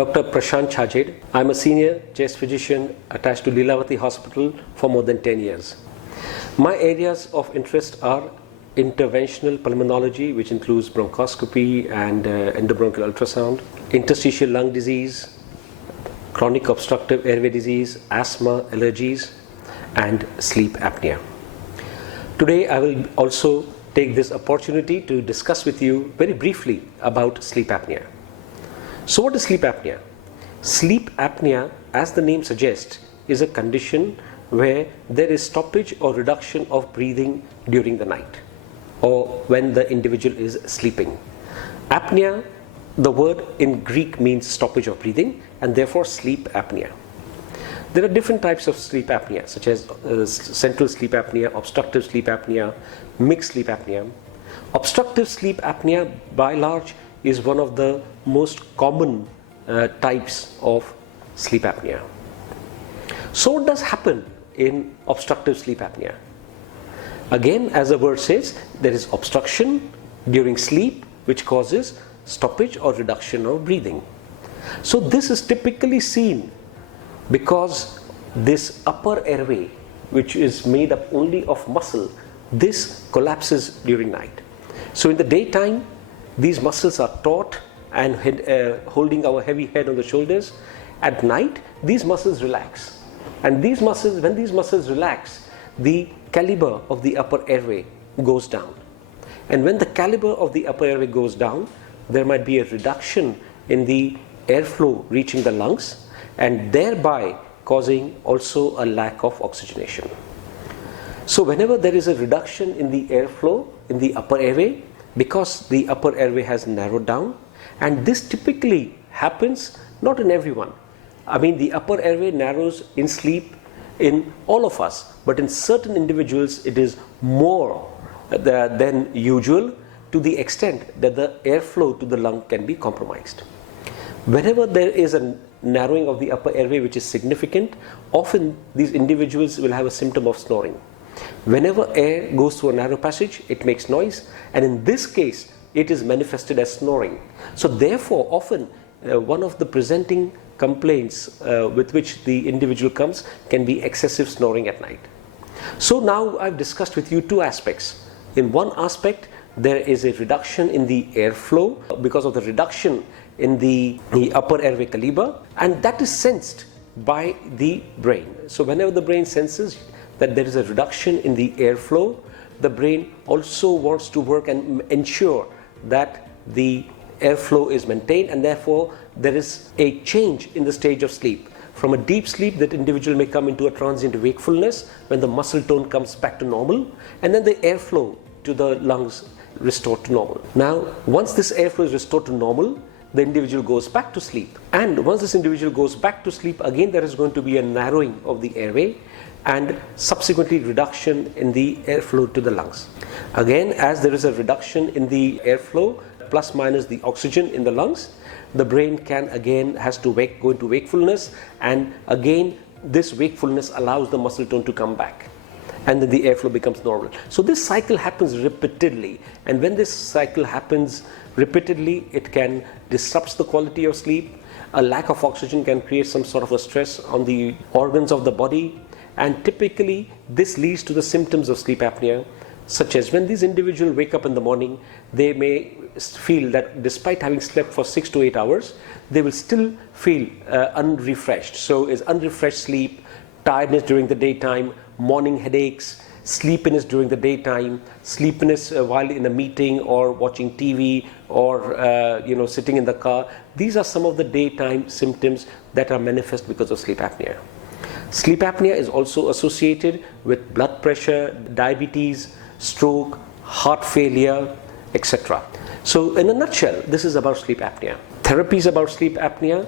Dr. Prashant Chajed. I'm a senior chest physician attached to Lilavati Hospital for more than 10 years. My areas of interest are interventional pulmonology, which includes bronchoscopy and endobronchial ultrasound, interstitial lung disease, chronic obstructive airway disease, asthma, allergies, and sleep apnea. Today I will also take this opportunity to discuss with you very briefly about sleep apnea. So what is sleep apnea? Sleep apnea, as the name suggests, is a condition where there is stoppage or reduction of breathing during the night or when the individual is sleeping. Apnea, the word in Greek means stoppage of breathing, and therefore sleep apnea. There are different types of sleep apnea, such as central sleep apnea, obstructive sleep apnea, mixed sleep apnea. Obstructive sleep apnea, by and large, is one of the most common types of sleep apnea. So what does happen in obstructive sleep apnea? Again, as the word says, there is obstruction during sleep which causes stoppage or reduction of breathing. So this is typically seen because this upper airway, which is made up only of muscle, this collapses during night. So in the daytime, these muscles are taut and holding our heavy head on the shoulders. At night, these muscles relax. And these muscles, when these muscles relax, the caliber of the upper airway goes down. And when the caliber of the upper airway goes down, there might be a reduction in the airflow reaching the lungs, and thereby causing also a lack of oxygenation. So whenever there is a reduction in the airflow in the upper airway, because the upper airway has narrowed down, and this typically happens not in everyone. I mean, the upper airway narrows in sleep in all of us, but in certain individuals it is more than usual, to the extent that the airflow to the lung can be compromised. Whenever there is a narrowing of the upper airway which is significant, often these individuals will have a symptom of snoring. Whenever air goes through a narrow passage, it makes noise, and in this case it is manifested as snoring. So therefore, often one of the presenting complaints with which the individual comes can be excessive snoring at night. So now I've discussed with you two aspects. In one aspect, there is a reduction in the airflow because of the reduction in the upper airway caliber, and that is sensed by the brain. So whenever the brain senses that there is a reduction in the airflow, the brain also wants to work and ensure that the airflow is maintained, and therefore there is a change in the stage of sleep. From a deep sleep, that individual may come into a transient wakefulness when the muscle tone comes back to normal, and then the airflow to the lungs restored to normal. Now, once this airflow is restored to normal, the individual goes back to sleep. And once this individual goes back to sleep, again there is going to be a narrowing of the airway and subsequently reduction in the airflow to the lungs. Again, as there is a reduction in the airflow, plus minus the oxygen in the lungs, the brain has to go into wakefulness, and again this wakefulness allows the muscle tone to come back, and then the airflow becomes normal. So this cycle happens repeatedly, and when this cycle happens repeatedly, it can disrupt the quality of sleep. A lack of oxygen can create some sort of a stress on the organs of the body, and typically this leads to the symptoms of sleep apnea, such as when these individuals wake up in the morning, they may feel that despite having slept for 6 to 8 hours, they will still feel unrefreshed. So is unrefreshed sleep, tiredness during the daytime, morning headaches, sleepiness during the daytime, sleepiness while in a meeting or watching TV or sitting in the car. These are some of the daytime symptoms that are manifest because of sleep apnea. Sleep apnea is also associated with blood pressure, diabetes, stroke, heart failure, etc. So in a nutshell, this is about sleep apnea. Therapies about sleep apnea.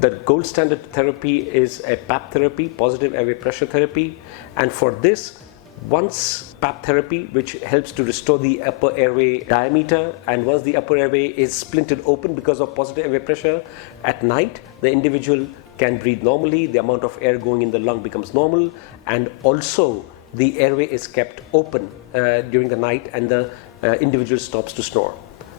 The gold standard therapy is a PAP therapy, positive airway pressure therapy, and for this, once PAP therapy, which helps to restore the upper airway diameter, and once the upper airway is splintered open because of positive airway pressure, at night the individual can breathe normally, the amount of air going in the lung becomes normal, and also the airway is kept open during the night, and the individual stops to snore.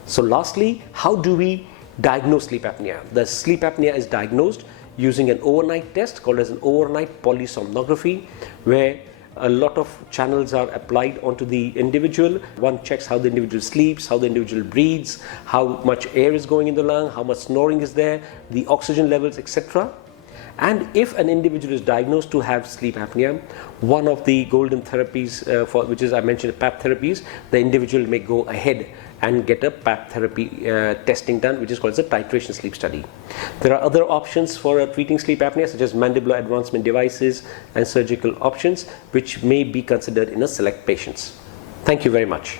So lastly, how do we diagnose sleep apnea. The sleep apnea is diagnosed using an overnight test called as an overnight polysomnography, where a lot of channels are applied onto the individual. One checks how the individual sleeps, how the individual breathes, how much air is going in the lung, how much snoring is there, the oxygen levels, etc. And if an individual is diagnosed to have sleep apnea, one of the golden therapies, which is I mentioned PAP therapies, the individual may go ahead and get a PAP therapy testing done, which is called as a titration sleep study. There are other options for treating sleep apnea, such as mandibular advancement devices and surgical options, which may be considered in a select patients. Thank you very much.